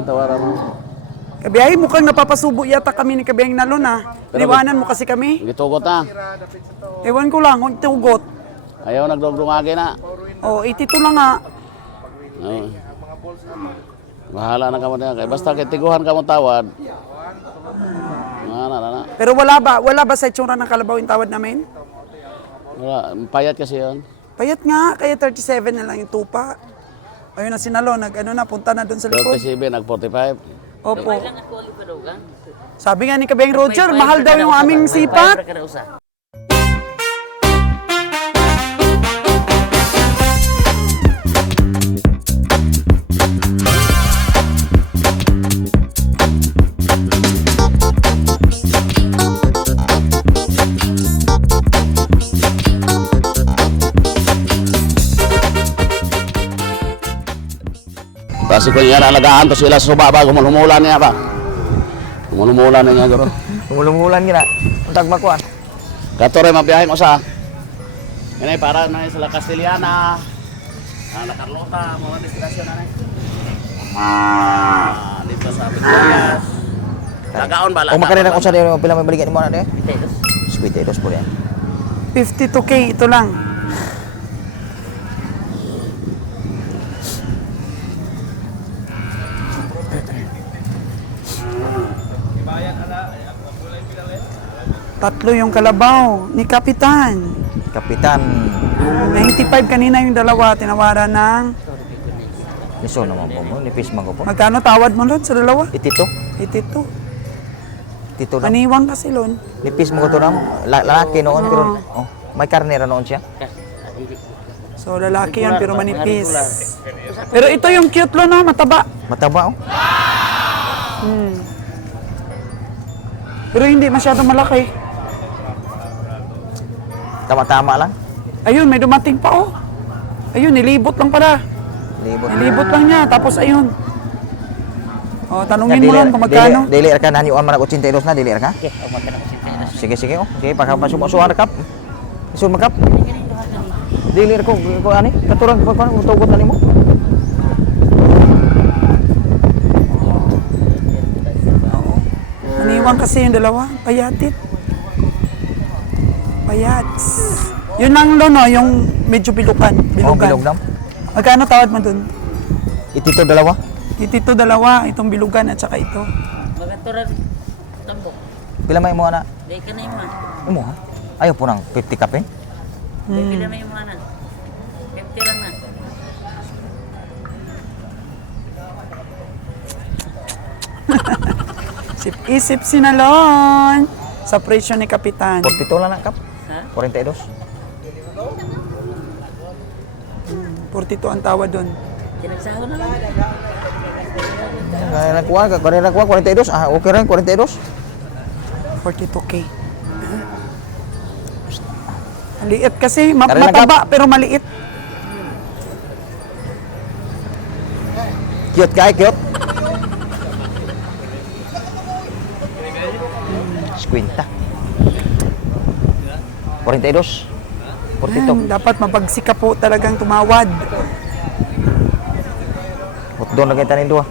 Tawaran mo. Kabiyahe, mukhang napapasubo yata kami ni Kabiyahing Nalon ah. Liwanan mo kasi kami. Gitugot na. Ewan ko lang, kung tugot. Ayaw nagdugdungagi na. O, 82 lang nga. Oo. Bahala na kamo diyan. Basta kitiguhan kamo tawad. Na. Pero wala ba sa itsura ng kalabaw yung tawad namin? Wala, payat kasi 'yon. Payat nga, kaya 37 na lang yung tupa. Ayun na si Nalon, punta na doon sa likod. 37 nag 45. Opo. Sabi nga ni Kabiyahing Roger, mahal daw yung aming sipat. Kasi kung yan alagaan to sila sa baba, gumulumulan niya ba? Gumulumulan niya guro. Gumulumulan gina. Untag makuan. Katore mabiyahe mo sa. Ini para na sa Castellana. La Carlota, mga destinasyon na. Dito sa Pilipinas. Lagaon ba lang? O makarena ko sa dito pila may balikan mo na de? 52 po yan. 52K, ito lang. Tatlo yung kalabaw ni Kapitan. Kapitan. 95 kanina yung dalawa, tinawaran ng... Niso naman po mo, nipis man ko po. Magkano tawad mo Lon sa dalawa? Itito. 82. Tito na. Maniwang kasi Lon. Nipis mo ko to na. Lalaki noon pero oh, may karnera noon siya. So lalaki yan pero manipis. Pero ito yung cute Lon ha, mataba. Mataba oh. Pero hindi masyadong malaki. Tama-tama lang. Ayun, may dumating pa oh. Ayun, nilibot lang pala. Libot. Nilibot lang niya, tapos ayun. O, tanungin mo lang kung magkano. Dili ka na niuan man 82 na, dili ka? Sige, sige oh. Sige, pagkapasuan kap. Isun makap. Dili ko ani, katurang pagkuan mo tugot na nimo. Maniwang kasi yung dalawa, payatit. Payats. Yun lang Lon, no, yung medyo bilukan. Oh, bilog dam. Magkano tawad mo dun? Itito dalawa. Ito dalawa, itong bilugan at saka ito. Magaturan tambok. Pila may mo ana? Dahil ka na yung mga. Imo ha? Ayaw po nang 50 kapin. Pila may mga na. 50 lang na. Isip si Nalon sa presyo ni Kapitan. 42 lang na kap. Ha? 42. 42 ang tawad doon. Kinagsaho na lang. Kanina nakuha 42. Ah, okay rin 42. 42K. Maliit kasi, Karina, mataba pero maliit. Cute kay, cute. Squinta. 42. 42. Dapat mapagsikap po talagang tumawad. Doon na kita nindo.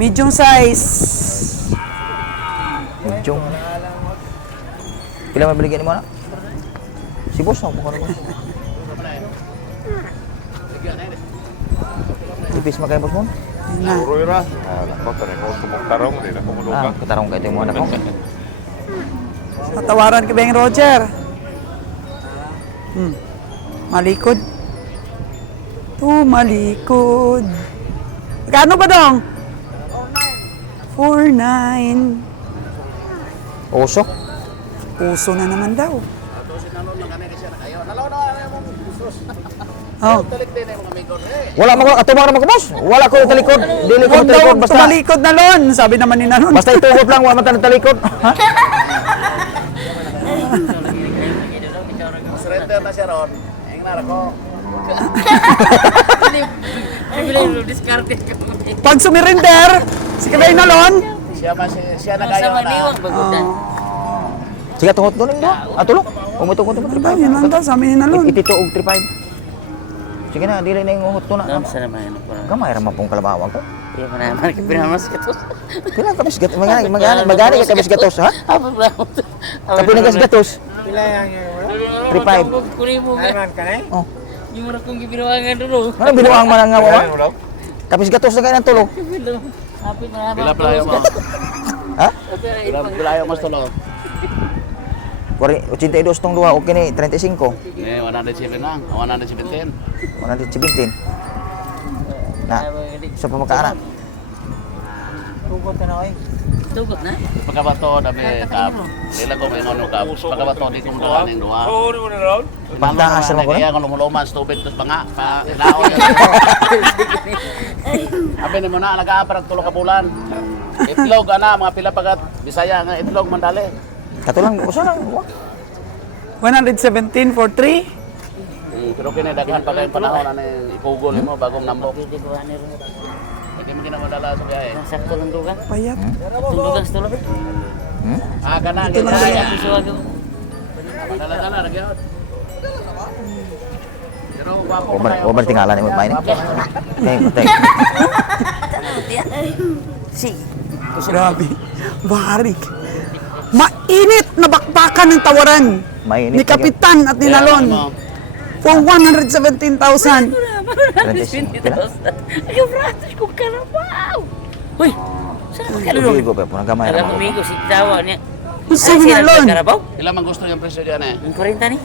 Medium size. Medyo. Pila may balikan mo na? Si boss na bukan ko. Tipis makay boss mo? Yun na. Ah, katarong kayo mo anak ko. Tatawaran ka ba yung Roger? Malikod. Malikod. Magkano ba dong? 49. Oso. Puso na naman daw. Oh. Wala mo atumar mo boss. Wala ko talikod. Dili ko Huwag daw talikod basta tumalikod na Lon. Sabi naman ni Nalon. basta itugot lang wala man talikod. Ha? Surrender na siya ron. Ang nara ko. Bibili yung discarded ka. Pag sumirinder, si Kabiyahing Nalon. Siya na Sa kayo na. maniwang bagutan. Sige tungot doon ndo. Atulo. Umutukot mo Ano ba? Yun lang daw, sabi ni Nalon. Itito og 35. Sige na, dili na yung uhot to na. Doon sa naman yun. Gamay ra man pong kalabawan ko. Iya pa naman. Pinamas ka to. Pila ka bis gatos? Magani ka bis gatos ha? Apa ba? Kapila ka gatos? Pila yang wala? 3.5. Kunin mo. Ayman ka na Oh. Yung mga kong gibinawangan dulu. Ano binuang man nga mo? Kapis gatos na kayo ng tulo. Hapit na Pila palayo mo. Ha? Pila palayo mo sa tulo. 82 tong duha, okay ni 35. Eh, 107 lang. 117. 117. Na, sa pamakaana. Tugot na oy. Tugot na. Pagkabato, dami ka. Nila ko may ano ka. Pagkabato, di kong duha ng duha. Pantaas naman ko na. Kaya kung lumuluman, tubig, tapos pa nga. Naon yan. Sabi ni mo na, nag-aaparat tulong ka bulan. Itlog, mga pila pagat. Bisaya nga, itlog, mandali. Katulang, usa lang. 117 for 3. Pero kinedaghan pa kayong panahon na ikugol mo bagong nambok. Hindi ko ano rin. Hindi mo ginamadala sa biyahe. Sakto lang dugan. Payat. Tulugan sa tulog. Hmm? Ganang. Ito lang Ay, yan. ako suwag. Dala-dala, nagyawad. Pero wapo mo kayo. Obar tinggalan ni main. Ning, tay. Sige. Grabe. Barik. Mainit na bakbakan ng tawaran Mainit. ni Kapitan at ni Nalon for 117,000. 35. Pila? Ay, fratos ko karabaw. Uy, saan ka Lugi lulog? ko pa po nagamay ra Alam mo. mo, amigo, si Tawa niya. Gusto ni Nalon. Karabaw? Ilan man gusto yung presyo dyan eh? Ang 40 ni.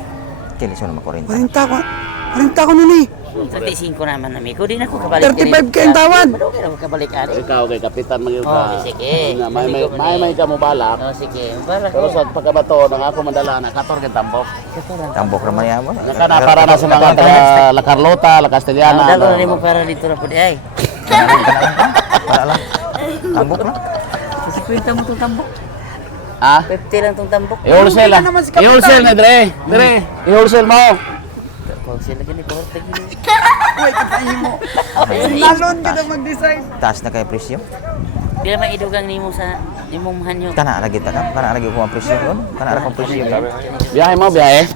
Kini so na makorenta. 40 ko nun eh. 35 naman, amigo. Di na ako kabalik. 35 ka yung tawad. Ba't ako kabalik ari? Ikaw kay Kapitan mag Oh, sige. May ka mo balak. Oh, sige. Balak Pero ko. sa pagkabato, nang ako mandala na 14 tambok. Tambok ra man ya mo. Naka na para na sa mga taga La Carlota, La Castellana. Dalo na mo para dito na po di ay. Para lang. Tambok lang. Kasi kwenta mo itong tambok. Ah? 50 lang itong tambok. I-wholesale ah. naman si Kapitan. I-wholesale na dire. Dire. I-wholesale mo. Kung sila gani, 40 gini. Uy, kapahin mo. Si Nalon kita mag-decide. Taas na kay presyo. Di naman idugang nimo sa imong hanyo. Kana lagi ta ka. Kana lagi ko ang presyo ron. Kana ra kong presyo. Biyahe mo, biyahe.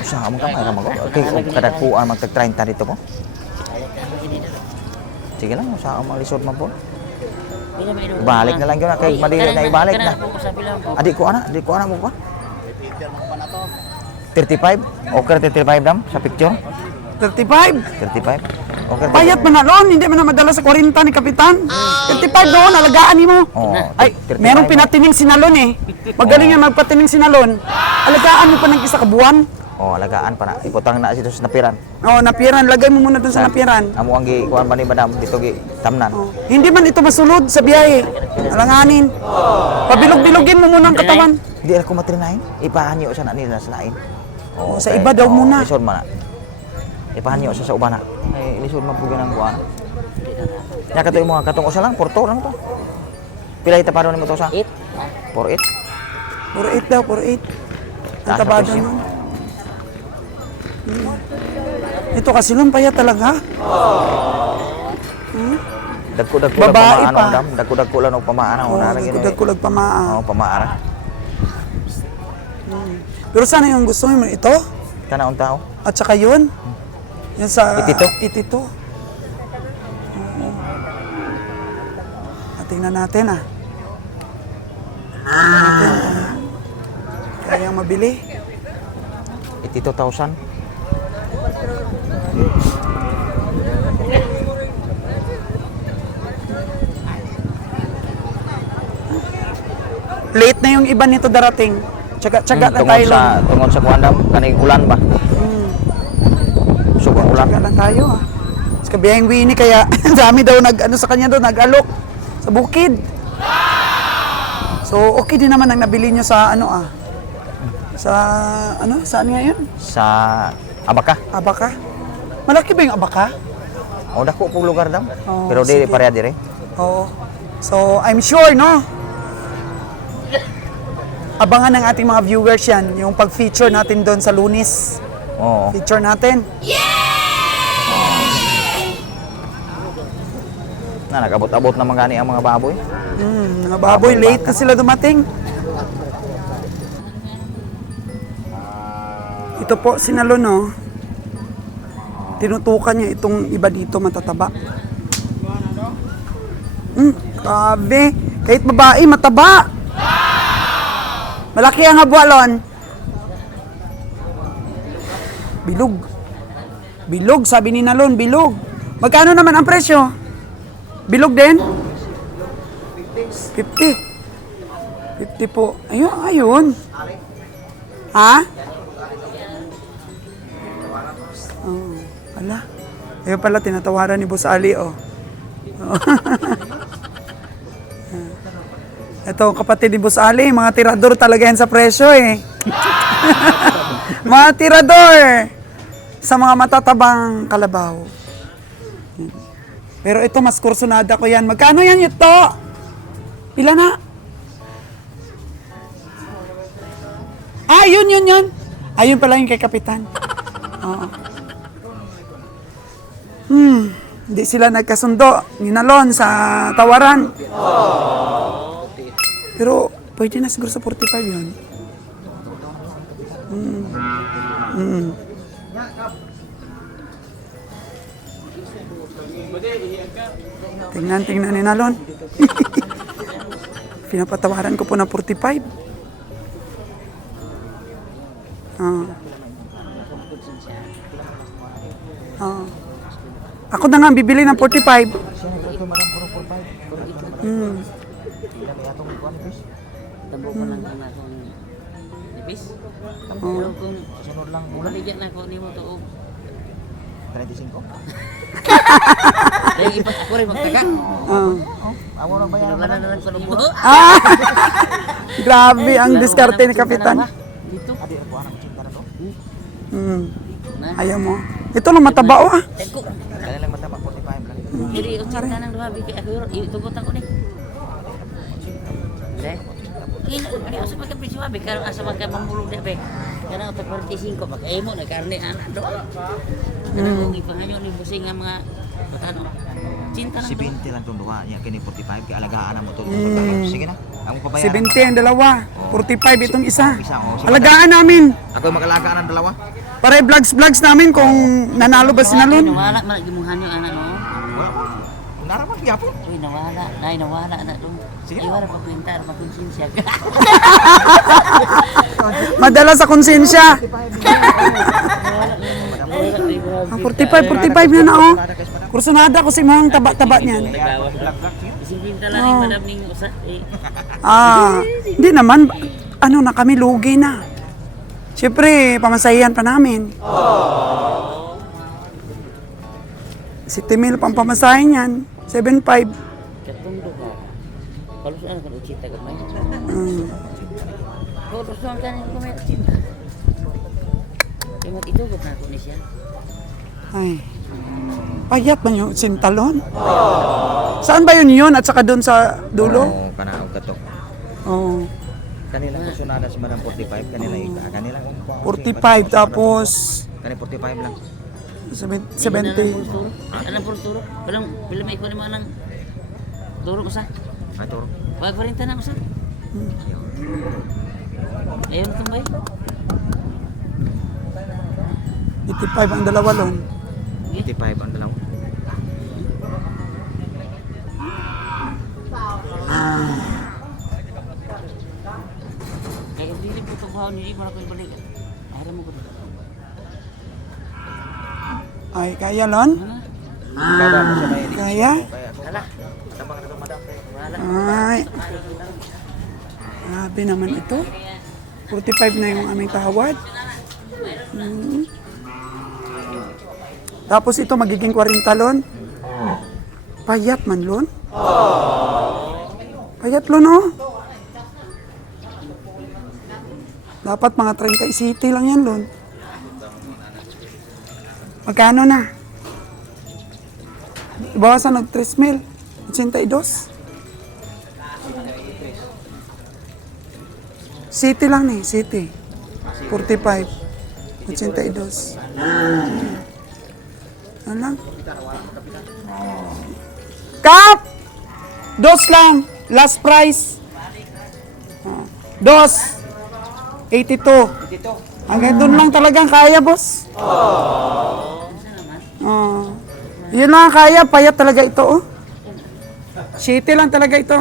Usa mo ka para mag. Okay, kada kuan magtag 30 dito ko. Sige lang, usa ang lisod man po. Di naman idugang. Ibalik na lang yun, kay madili na ibalik na. Kana ko sa bilang po. Adik ko ana mo ba? 35? Okay, 35 dam sa picture. 35. 35. Okay. Payat man Nalon, hindi man na madala sa 40 ni Kapitan. 35 doon, alagaan ni mo. Oh, Ay, 35. merong pinatining si Nalon eh. Magaling nga magpatining si Nalon. Alagaan mo pa ng isa ka buwan. Oh, alagaan pa na. Iputang na dito sa napiran. Oh, napiran. Lagay mo muna doon sa napiran. Amo ang gi kuan ba ni madam dito gi tamnan. Oh. Hindi man ito masulod sa biyahe. Alanganin. Pabilog-bilogin mo muna ang katawan. Di ako matrinahin. Ipahanyo sa na nila sa lain. Oh, sa iba daw muna. Lisod man na. Ipahanyo sa ubana. Ay lisod man pugan ang kuan. Ya katoy mo katong usa lang porto lang to. Pila ita paro nimo to sa? 8. 48. 48 daw, 48. Ang Taas na tabado presyo. nun. Ito kasi lumpaya talaga. Dagko-dagko lang Babae pamaano pa. dam. Dagko-dagko lang og pamaano Oh, na lagi. kudag-kulag pa maa. Oh, pamaara. Pero sana yung gusto mo ito Kana tao. at saka yun. Yun sa Itito? Itito. Tingnan natin ah. Tingnan natin kung kayang mabili. 82,000. Late na yung iba nito darating. Tsaga-tsaga na tayo lang. Tungod sa kuandam kaning ulan ba? Sugang ulan. Tsaga lang tayo ah. Sa kabiyahing Winnie kaya ang dami daw nag-ano sa kanya doon, nag-alok sa bukid. So okay din naman ang nabili nyo sa ano ah. Sa ano? Saan nga yun? Sa Abaka. Abaka? Malaki ba yung abaka? O dako po lugar dam. Oh, Pero di sige. pareha dire. Oo. So, I'm sure, no? Abangan ng ating mga viewers yan, yung pag-feature natin doon sa Lunis. Oo. Feature natin. Na nagabot-abot na gani ang mga baboy. Mga baboy, late na sila dumating. Ito po, sinalo, no? tinutukan niya itong iba dito matataba. Grabe. Kahit babae, mataba. Malaki ang habwalon. Bilog. Bilog, sabi ni Nalon, bilog. Magkano naman ang presyo? Bilog din? 50. 50 po. Ayun, ayun. Ha? Oh, ala. Ayun pala, tinatawaran ni Boss Ali, oh. Ito, kapatid ni Boss Ali, mga tirador talaga yan sa presyo, eh. Mga tirador sa mga matatabang kalabaw. Pero ito, mas kursunada ko yan. Magkano yan ito? Pila na? Ah, yun. Ayun pala yung kay Kapitan. Oo. Hindi sila nagkasundo. Ninalon sa tawaran. Pero, pwede na siguro sa 45 yun. Tingnan ni Nalon. Pinapatawaran ko po na 45. Ako na nga ang bibili ng 45. Tabo ko lang ang akong nipis. Pero kung Sunod lang bulan. maligyan na ako ni mo to. 35. Kaya ipas ko rin magtaka. Amo na bayaran Wala na lang ko ng buho. Grabe ang diskarte ni Kapitan. Dito. Adi ako anak cinta na to. Ayaw mo. Ito lang mataba, oh. Teko. Kaya lang matama 45 lang. Diri ang cinta ng duha bigay ako itugot ako ni. Deh. Ini asa pakai presyo abi karo asa pakai mamulog dia be. Kana auto 45 makaimo na karne anak do. Kana kung ipanganyo ni busing nga mga ano. Cinta Si ng 20 lang tong duha nya kini 45 kay alagaan na mo to. Sige na. Amo pabayaran. 70 ang dalawa. 45 itong isa. Alagaan namin. Ako yung mag-alagaan ng dalawa. Para i-vlogs namin kung nanalo ba si Nalon. Nawala man gimuhan yung anak no. Wala pa. Naraman gyapon. Uy nawala na dong. Sige. Ay wala pa kwenta pa konsensya. Madala sa konsensya. Ang 45 na oh. Kursunada ko si mga taba-taba niyan. Isimpinta lang yung madam ning usa. Hindi naman. Ano na kami, lugi na. Siyempre, pamasahihan pa namin. Si Timil pang pamasahin yan. 7.5. Katong duha. Palusan ka ucita gamay. Palusan ka ni kumay ucita. Kaya mag-itugot na ako ni siya. Ay. Payat man yung sintalon. Saan ba yun at saka doon sa dulo? Oo, kana og kato. Oh. Kanila kusunada si Madam 45 kanila 45 tapos kanila 45 lang. 70. Anong puro turo? Bilang may ikuha naman ng turo ko sa. Ay toro. Wag pa rin tanang ko sa. Ayaw na tumbay. 85 ang dalawa lon. 85 ang dalawa. Kaya dili po itong bahaw nili, wala ko yung balik. Ayaw mo ko. Ay, kaya lon? Kada mo sa may Kaya? Hala. tabang na to Madam. Wala. Ay. Grabe naman ito. 45 na yung aming tawad. Tapos ito magiging 40 lon. Payat man lon. Payat lon oh. Dapat mga 30 city lang yan lon. Magkano na? Ibawasan ng 3,000. 82. City lang ni, city. 45. 82. Ano lang? Kap! Dos lang. Last price. Dos. 82. Hanggang doon lang talagang kaya, boss. Oh. Yun lang ang kaya, payat talaga ito, oh. City lang talaga ito.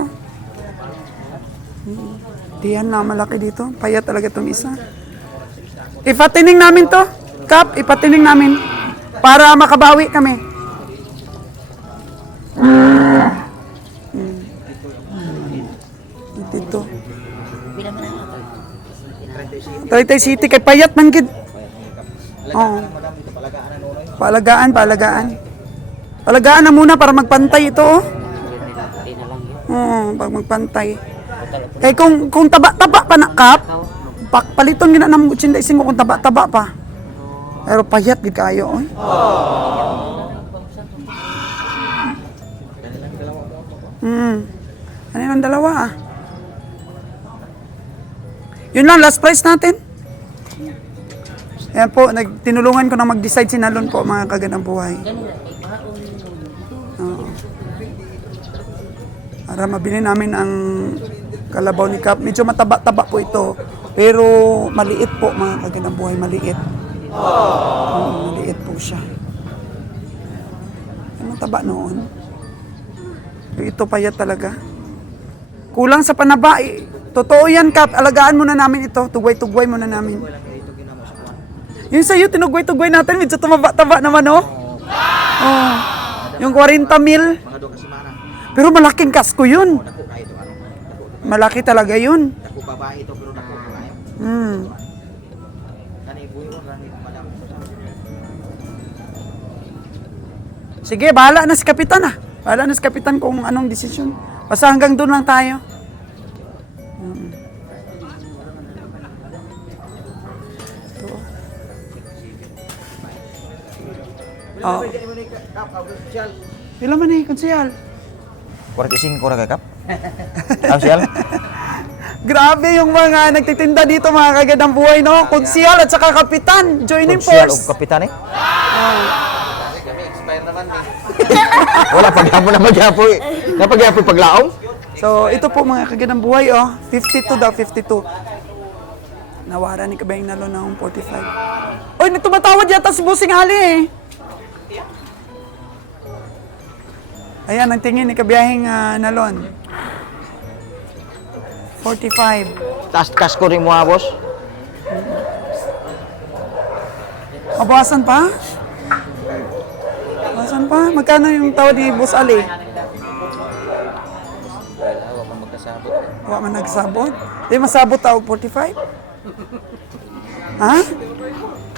Diyan na, malaki dito. Payat talaga itong isa. Ipatining namin to. Kap, ipatining namin. Para makabawi kami. Dito. Pila man na. 30 City, kay payat man gid. Oo. Palagaan. Palagaan na muna para magpantay ito, oh. Pila lang yun. Oo, pag magpantay. Kay kung taba-taba pa na, Kap, paliton gina nang 85 kung taba-taba pa. Pero payat gid kayo, oy. Ano yung dalawa, ah? Yun lang, last price natin. Ayan po, tinulungan ko na mag-decide si Nalon po, mga kagandang buhay. Oo. Para mabili namin ang kalabaw ni Kap. Medyo mataba-taba po ito. Pero maliit po, mga kagandang buhay, maliit. Maliit po siya. Ano taba noon? Ito payat talaga. Kulang sa panaba. Totoo yan, Kap. Alagaan muna namin ito. Tugway-tugway muna namin. Yung sa'yo, tinugway-tugway natin. Medyo tumaba-taba naman, oh. Oh. Yung 40 mil. Mga 2 kasimana. Pero malaking kasko yun. Dako kayo ito ano. Malaki talaga yun. Dako babae ito pero dako kayo. Kani buyo rani madam. Sige, bahala na si Kapitan, ah. Bahala na si Kapitan kung anong desisyon. Basta hanggang doon lang tayo. Oh. Pila man eh, konsehal. 45 ra kay Kap. Sial. Grabe yung mga nagtitinda dito, mga kagandang buhay, no? Konsehal at saka Kapitan, joining Sial og force. kapitan eh. Wala paghapon na magyapo eh. Napagyapo paglaom. So, ito po mga kagandang buhay, oh. 52 daw, 52. Nawara ni Kabayang Nalon ng 45. Oy, tumatawad yata si Busing Ali, eh. Ayan, ang tingin ni Kabiyahing Nalon. 45. Taas kasko rin mo boss. Mabawasan pa? Mabawasan pa? Magkano yung tawad ni Boss Ali? Wala man nagsabot. Di masabot tao 45? Ha?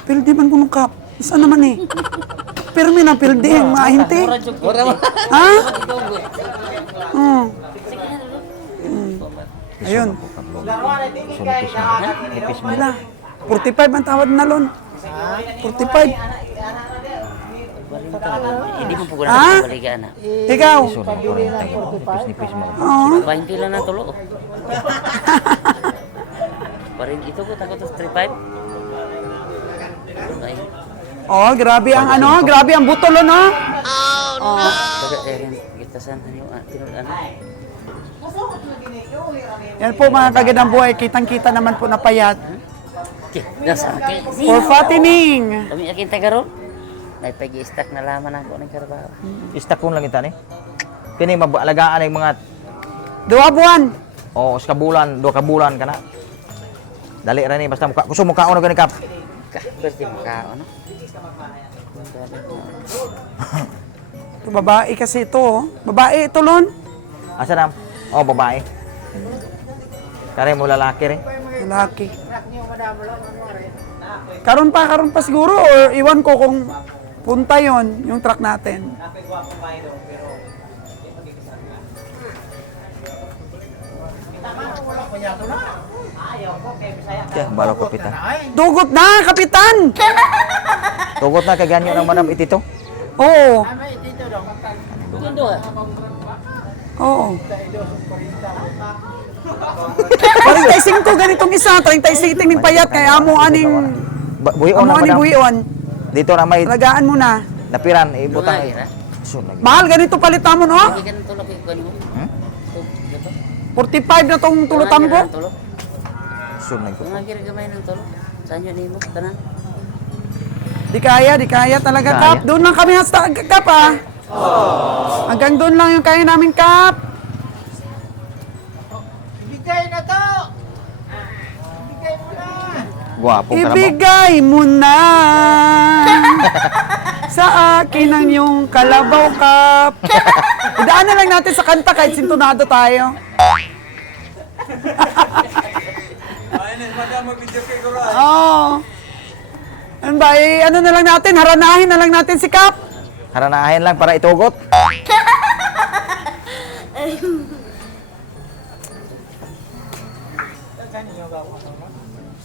Pildi man kunong Kap. Isa naman eh. Pirmi na pildi, mga hinti. Ha? Ayun. Wala. 45 ang tawad na Lon. 45. Hindi mo po Ha? na balikan na. Ikaw? Nipis-nipis mo. Oo. 20 lang na tulo. Parin ito ko takot 35. Ay. Oh, grabe ang ano, grabe ang butol, no? Taga rin kita san ano tinulan. Yan po mga kagandang buhay, kitang-kita naman po na payat. Okay, nasa akin. For fattening. Kami akin tagaro. May pag-i-stack na laman ako ng karabaho. Istak ko lang ita ni. Kini mabalagaan ang mga 2 buwan. sa bulan, 2 ka bulan kana. Dali ra ni basta muka gusto mo kaon gani Kap. Berarti mukha ano? Ito, babae kasi ito, oh. Babae ito, Lon. Asa nam? Oh, babae. Kare mo lalaki rin. Lalaki. Karon pa siguro, or iwan ko kung punta yon yung truck natin. Kaya balo kapitan. Dugot na, Kapitan! Tugot na kay ganyo ng madam itito. Oo. Maganda ah. Oo. 35 ganitong isa, 35 ning payat kay amo aning Buhion na madam. buhion. Dito na may Alagaan mo na. napiran ibutang. Ira. Sun lagi. Mahal ganito palitan mo, no? Hindi ka nang tulog ko ano. 45 na tong tulutan ko. Sun lagi. Mga gira gamay ng tulog. Sa inyo nimo tanan. Di kaya talaga, Kaya. Kap. Doon lang kami hasta, Kap, ah. Hanggang doon lang yung kaya namin, Kap. Gwapong kalabaw. Ibigay mo na sa akin ang iyong kalabaw, Kap. Idaan na lang natin sa kanta kahit sintonado tayo. Oo. Ano ba, ano na lang natin, haranahin na lang natin si Kap. Haranahin lang para itugot.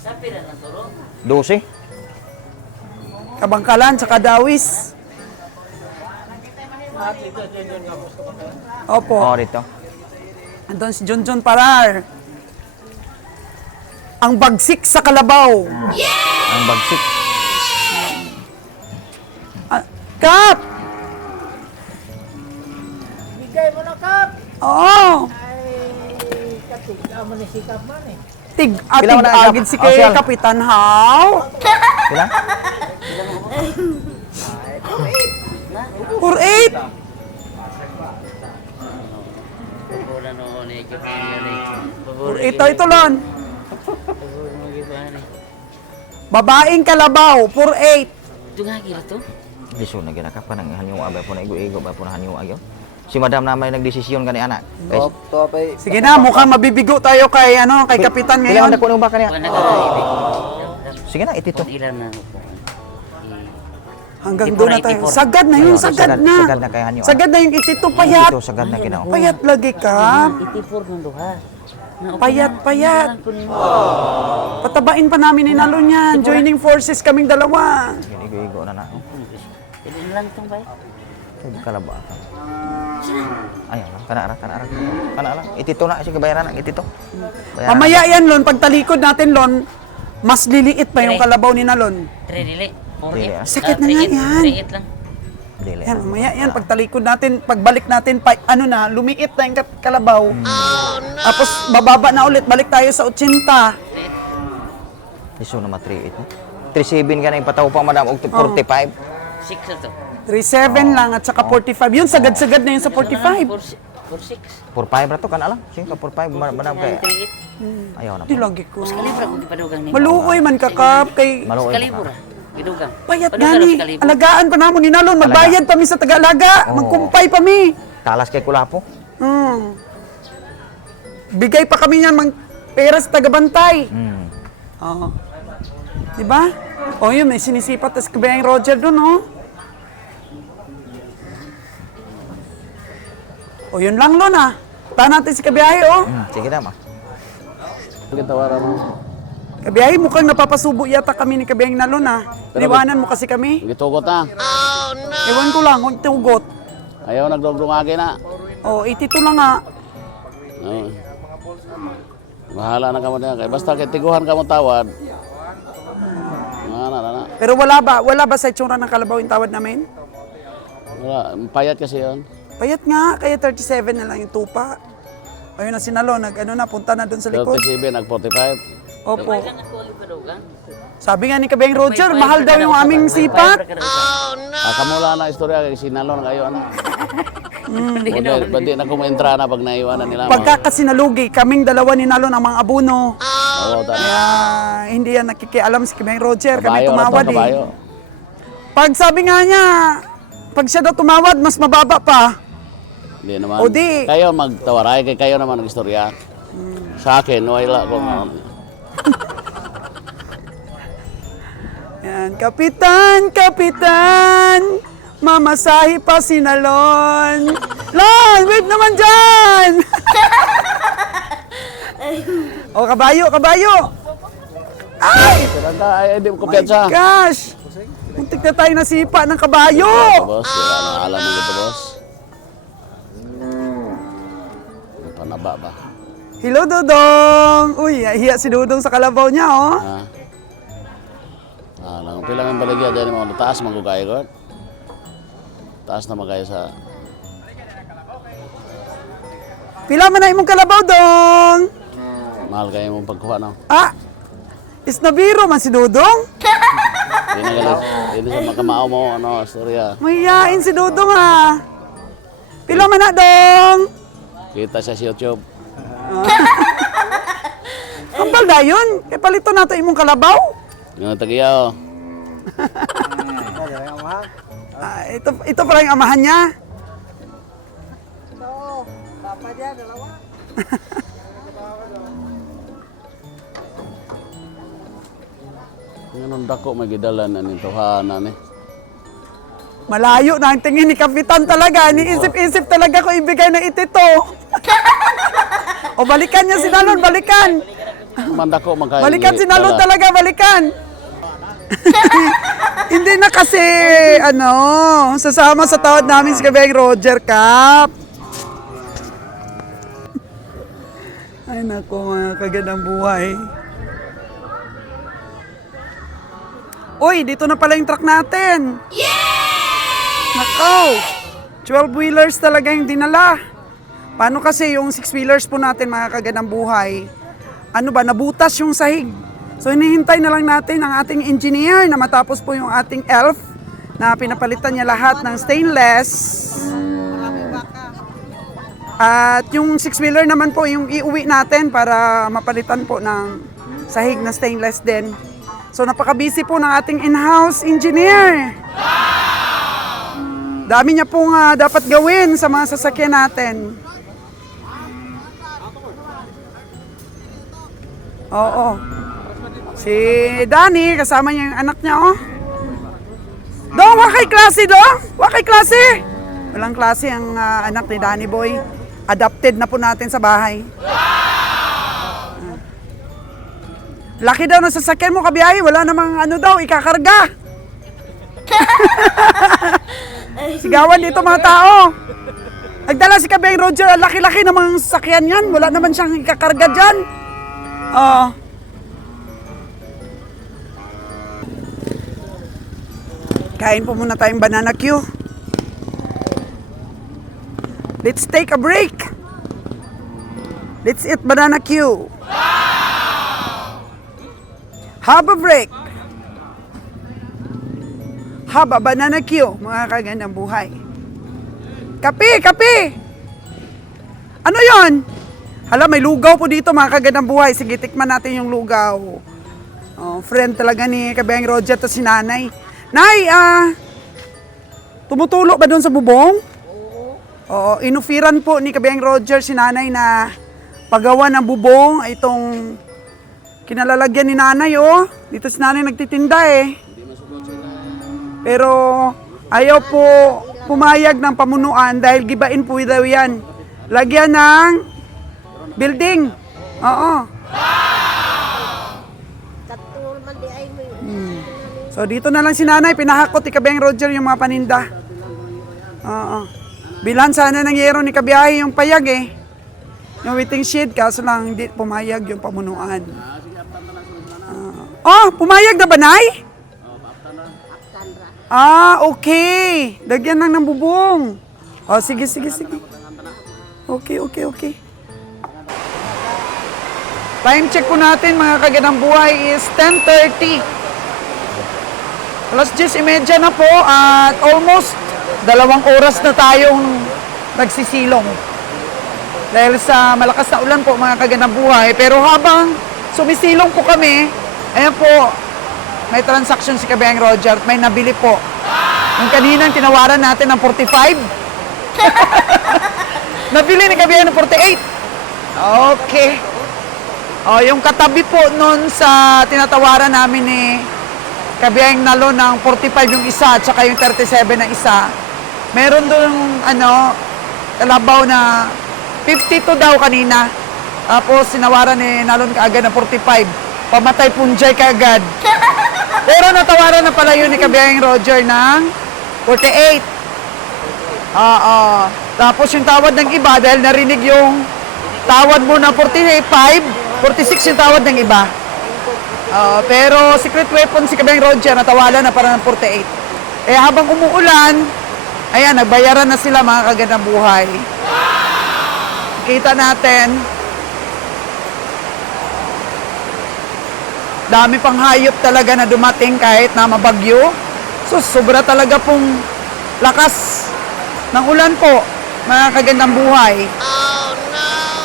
Sa pira na turo. 12. Kabangkalan, tsaka dawis. Opo. Oh, dito. Andun si Junjun Parar. Ang bagsik sa kalabaw. Ang bagsik. Ah, Kap! Bigay mo na, Kap! Oo! Tig, Kailangan na, Kap. agad si kay Sial. Kapitan How. Sila? 48! Pagkulan noon eh, kapilyo Ito, Lon. Babaeng kalabaw, 48. Ito nga kira to. Liso na ginakap pa ng hanyo abay po na igo-igo ba po na hanyo ayo. Si madam na may nagdesisyon kani anak. Sige na, mukhang mabibigo tayo kay kay Kapitan Kailangan na ngayon. po nung ba kaniya? Kuan na ka ibig. Sige na, itito. Ilan na po. Hanggang doon na tayo. Sagad na yun, sagad na. Sagad na kay hanyo. Sagad na yung itito, payat. Ito sagad na kinaw. Payat lagi, Kap. Itipor ng duha. Payat. Patabain pa namin ni Nalo niyan. Joining forces kaming dalawa. Igo-igo na na. Ilan lang tong bay. Ay, kalaba ka. Ayaw lang, kana lang. Itito na, sige bayaran ang itito. Bayaran. Mamaya yan, Lon. Pagtalikod natin, Lon, mas liliit pa yung kalabaw ni Nalon. Tre dili. Dili, ah. Sakit na nga yan. Triit lang. Dili. Yan, mamaya yan. Pagtalikod natin, pagbalik natin, lumiit na yung kalabaw. Tapos, bababa na ulit. Balik tayo sa 80. Liso na matriit. 37 ka na yung pataw pa madam og 45. 6 na to. 37 lang at saka 45. Yun, sagad-sagad na yun sa 45. 46. 45 ra to kana lang. Sige ka 45 madam kay. Triit. Ayaw na. Di lagi ko. Kalibra kung ipadugang ni. Maluoy man ka, Kap. Kay Maluoy ka. Kalibra. Gidugang. payat Padugang gani. sa kalibra. Alagaan pa namon ni Nalon. Magbayad pa mi sa Tagalaga. Oo. Magkumpay pa mi. Talas kay kulapo. Bigay pa kami niyan pera sa tagabantay. Oo. Diba? O yun, may sinisipat tas kabayang Roger dun, oh. O yun lang, Lon, ah. Tahan natin si Kabiyahe, oh. Sige na ma. Tawaran mo. Kabiyahe, mukhang napapasubo yata kami ni Kabiyaheng Nalon, ah. Liwanan mo kasi kami. Gitugot na. Ewan ko lang, kung tugot. Ayaw nagdugdungagi na. O, 82 lang, ah. Oo. Bahala na ka mo diyan. Kaya basta kay tiguhan ka mo tawad. Na. Pero wala ba sa itsura ng kalabaw yung tawad namin? Wala, payat kasi yun. Payat nga, kaya 37 na lang yung tupa. Ayun na si Nalon, punta na doon sa likod. 37, nag-45. Opo. Ilan ako ipadugang? Sabi nga ni Kabiyaheng Roger, mahal daw yung aming sipat. Kamula na istorya kay sinalon kayo ano. Pwede na kumentra na pag naiwanan nila. Pagka kasi nalugi, kaming dalawa ni Nalon ang mga abuno. Oo, tama. Kaya hindi yan nakikialam si Kabiyaheng Roger, kami Kabayo, tumawad ano to, kabayo. eh. Pag sabi nga niya, pag siya daw tumawad, mas mababa pa. Hindi naman. O di. Kayo magtawaray, kay kayo naman ang istorya. Sa akin, wala ko. Yan, Kapitan, mamasahi pa si Nalon. Lon, wait naman dyan! O, kabayo! Ay! Ay, hindi mo My kumpiyansa. gosh! Muntik na tayo nasipa ng kabayo! Boss, alam mo ito, boss. Panaba ba? Hello, Dodong! Uy, hiya si Dodong sa kalabaw niya, oh. Lang pilang ang baligya dahil mga taas magugay ko. Taas na magaya sa Pila man na imong kalabaw, Dong! mahal kayo mong pagkuha no. Ah! Is na biro man si Dodong? Hindi sa makamao mo, ano, storya. Mahihain si Dudong ha. Pila man na, Dong. Kita siya sa YouTube. Ang balda yun. Kaya palito nato imong kalabaw. Yung tagiyaw. Ito pala yung amahan niya. Ganun dako magidalan na nito hanan eh. Malayo na ang tingin ni Kapitan talaga. Niisip-isip talaga ko ibigay na itito. O balikan niya si Nalon, balikan. Mandako magkain. Balikan si Nalon talaga, balikan. Hindi na kasi, sasama sa tawad namin si Kabeng Roger Cap. Ay nako, mga kagandang buhay. Uy, dito na pala yung truck natin. Nako, 12-wheelers talaga yung dinala. Paano kasi yung 6-wheelers po natin, mga kagandang buhay, nabutas yung sahig. So hinihintay na lang natin ang ating engineer na matapos po yung ating elf na pinapalitan niya lahat ng stainless. At yung 6-wheeler naman po yung iuwi natin para mapalitan po ng sahig na stainless din. So napaka-busy po ng ating in-house engineer. Dami niya pong dapat gawin sa mga sasakyan natin. Oo. Si Danny, kasama niya yung anak niya, oh. Dong, wakay klase, Dong! Wakay klase! Walang klase ang anak ni Danny Boy. Adopted na po natin sa bahay. Laki daw na sasakyan mo, kabiyahe. Wala namang ikakarga. Sigawan dito mga tao. Nagdala si Kabeng Roger, ang laki-laki ng mga sasakyan yan. Wala naman siyang ikakarga dyan. Kain po muna tayong banana Q. Let's take a break. Let's eat banana Q. Have a break. Have a banana Q, mga kagandang buhay. Kape, kape! Ano yon? Hala, may lugaw po dito, mga kagandang buhay. Sige, tikman natin yung lugaw. Oh, friend talaga ni Kabeng Roger to si Nanay. Nay, tumutulo ba doon sa bubong? Oo, inufiran po ni Kabeng Roger si Nanay na paggawa ng bubong, itong kinalalagyan ni Nanay, oh. Dito si Nanay nagtitinda eh. Pero ayaw po pumayag ng pamunuan dahil gibain po daw yan. Lagyan ng building. Oo. So dito na lang si Nanay, pinahakot ni Kabeng Roger yung mga paninda. Oo. Bilhan sana ng yero ni Kabiyahe yung payag eh. Yung waiting shed, kaso lang hindi pumayag yung pamunuan. Pumayag na ba, Nay? Okay. Lagyan lang ng bubong. Sige. Okay. Time check po natin, mga kagandang buhay, is 10:30. Alas 10:30 na po at almost 2 oras na tayong nagsisilong. Dahil sa malakas na ulan po, mga kagandang buhay. Pero habang sumisilong po kami, ayan po, may transaction si Kabeng Roger at may nabili po. Yung kaninang tinawaran natin ng 45. Nabili ni Kabeng ng 48. Okay. Yung katabi po nun sa tinatawaran namin ni Kabeng Nalo ng 45 yung isa at saka yung 37 na isa. Meron doon kalabaw na 52 daw kanina. Tapos sinawaran ni Nalon kaagad ng 45. Pamatay punjay kaagad. Pero natawaran na pala yun ni Kabeng Roger ng 48. Tapos yung tawad ng iba, dahil narinig yung tawad mo na 45, 46 yung tawad ng iba. Pero secret weapon si Kabeng Roger, natawalan na para ng 48. Habang umuulan, ayan, nagbayaran na sila, mga kagandang buhay. Kita natin. Dami pang hayop talaga na dumating kahit na mabagyo. So, sobra talaga pong lakas ng ulan po, mga kagandang buhay.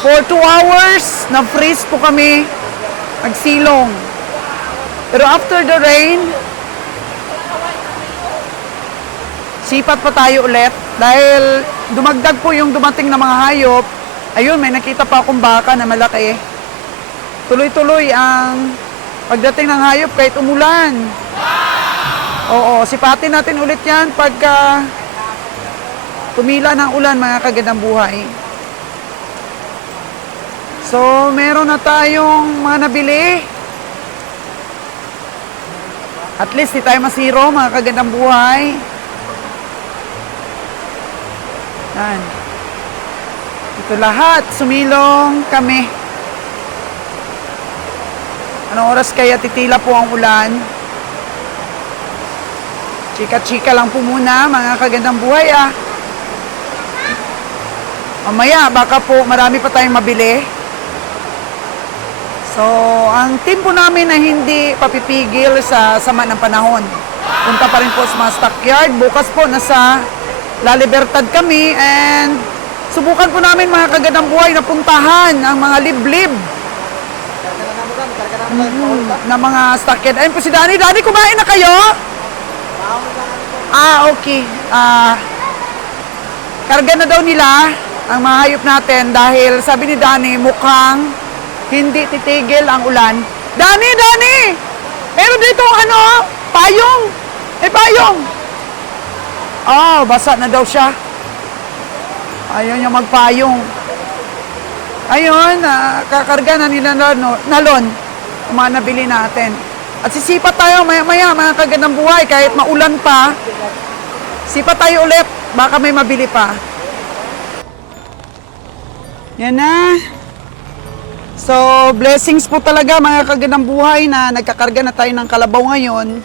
For 2 hours, na-freeze po kami, nagsilong. Pero after the rain, sipat pa tayo ulit dahil dumagdag po yung dumating na mga hayop. Ayun, may nakita pa akong baka na malaki. Tuloy-tuloy ang pagdating ng hayop kahit umulan. Oo, sipatin natin ulit yan pagka tumila ng ulan, mga kagandang buhay. So, meron na tayong mga nabili. At least di tayo masiro, mga kagandang buhay. Yan. Ito lahat, sumilong kami. Anong oras kaya titila po ang ulan? Chika-chika lang po muna, mga kagandang buhay ah. Mamaya, baka po marami pa tayong mabili. So, ang team po namin na hindi papipigil sa sama ng panahon. Punta pa rin po sa mga stockyard. Bukas po, nasa La Libertad kami and subukan po namin, mga kagandang buhay, na puntahan ang mga liblib na mga stockyard. Ayun po si Danny. Danny, kumain na kayo? Okay. Karga na daw nila ang mga hayop natin dahil sabi ni Danny, mukhang hindi titigil ang ulan. Danny! Meron dito payong. Payong. Basa na daw siya. Ayaw niya magpayong. Ayun, kakarga na nila nalon ang mga nabili natin. At sisipat tayo maya-maya, mga kagandang buhay, kahit maulan pa. Sipat tayo ulit, baka may mabili pa. Yan na. So, blessings po talaga, mga kagandang buhay, na nagkakarga na tayo ng kalabaw ngayon.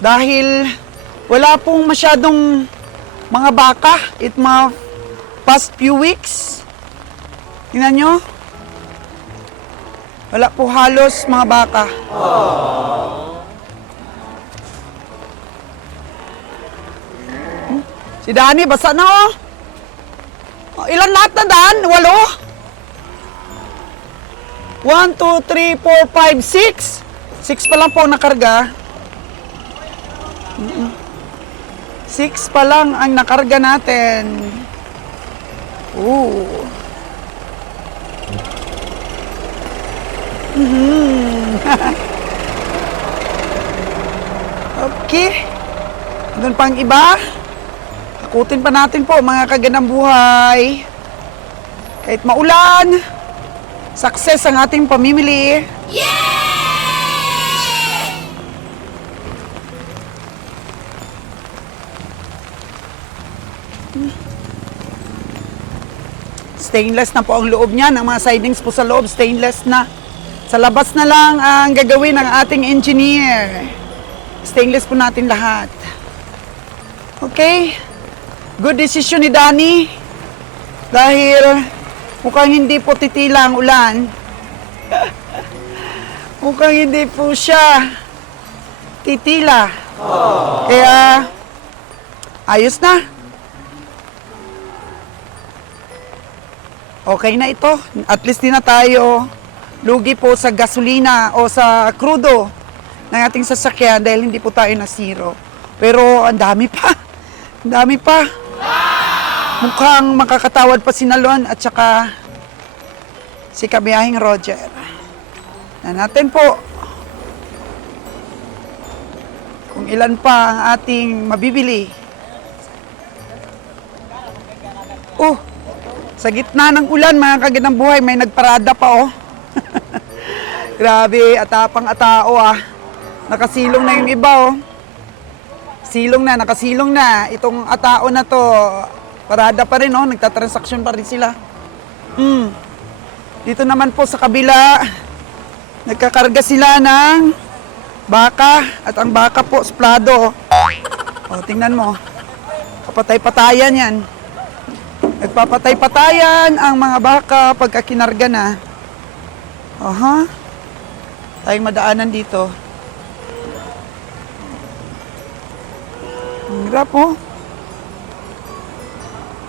Dahil wala pong masyadong mga baka it mga past few weeks. Tingnan nyo. Wala po halos mga baka. Si Danny, basa na oh. Ilan lahat na, Dan? 8? 1, 2, 3, 4, 5, 6. 6 pa lang po ang nakarga. 6 pa lang ang nakarga natin. Ooh. Okay. Doon pang iba. Akutin pa natin po, mga kagandang buhay. Kahit maulan, success ang ating pamimili. Stainless na po ang loob niya. Ang mga sidings po sa loob, stainless na. Sa labas na lang ang gagawin ng ating engineer. Stainless po natin lahat. Okay. Good decision ni Danny. Dahil mukhang hindi po titila ang ulan. Mukhang hindi po siya titila. Kaya, ayos na. Okay na ito. At least di na tayo lugi po sa gasolina o sa krudo ng ating sasakyan dahil hindi po tayo nasiro. Pero ang dami pa. Ang dami pa. Mukhang makakatawad pa si Nalon at saka si kabiyahing Roger. Na natin po kung ilan pa ang ating mabibili. Sa gitna ng ulan, mga kagandang buhay, may nagparada pa Grabe, atapang-atao Nakasilong na yung iba Silong na, nakasilong na. Itong atao na to, parada pa rin nagtatransaksyon pa rin sila. Dito naman po sa kabila, nagkakarga sila ng baka. At ang baka po, splado. Tingnan mo. Kapatay-patayan yan. Nagpapatay-patayan ang mga baka pagka kinarga na. tayong madaanan dito. Ang hirap oh.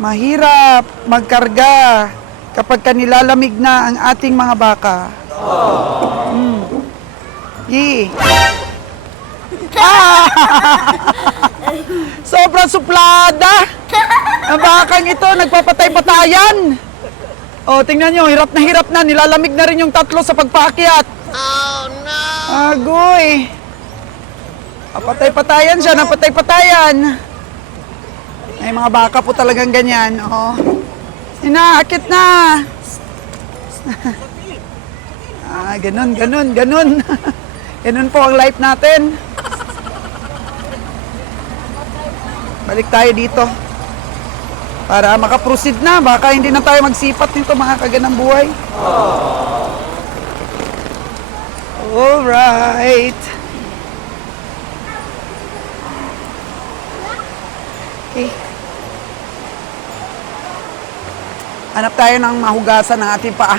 Mahirap magkarga kapag nilalamig na ang ating mga baka. Yee. Ah! Sobrang suplada. Ang bakang ito, nagpapatay-patayan. O, tingnan nyo, hirap na, nilalamig na rin yung tatlo sa pagpaakyat. Oh, no! Agoy. Patay-patayan siya, napatay-patayan. May mga baka po talagang ganyan, oh. Inaakit na. Ganun. Ganun po ang life natin. Balik tayo dito. Para makaproceed na. Baka hindi na tayo magsipat nito mga kaganang buhay. Alright. Okay. Hanap tayo ng mahugasan ng ating paa.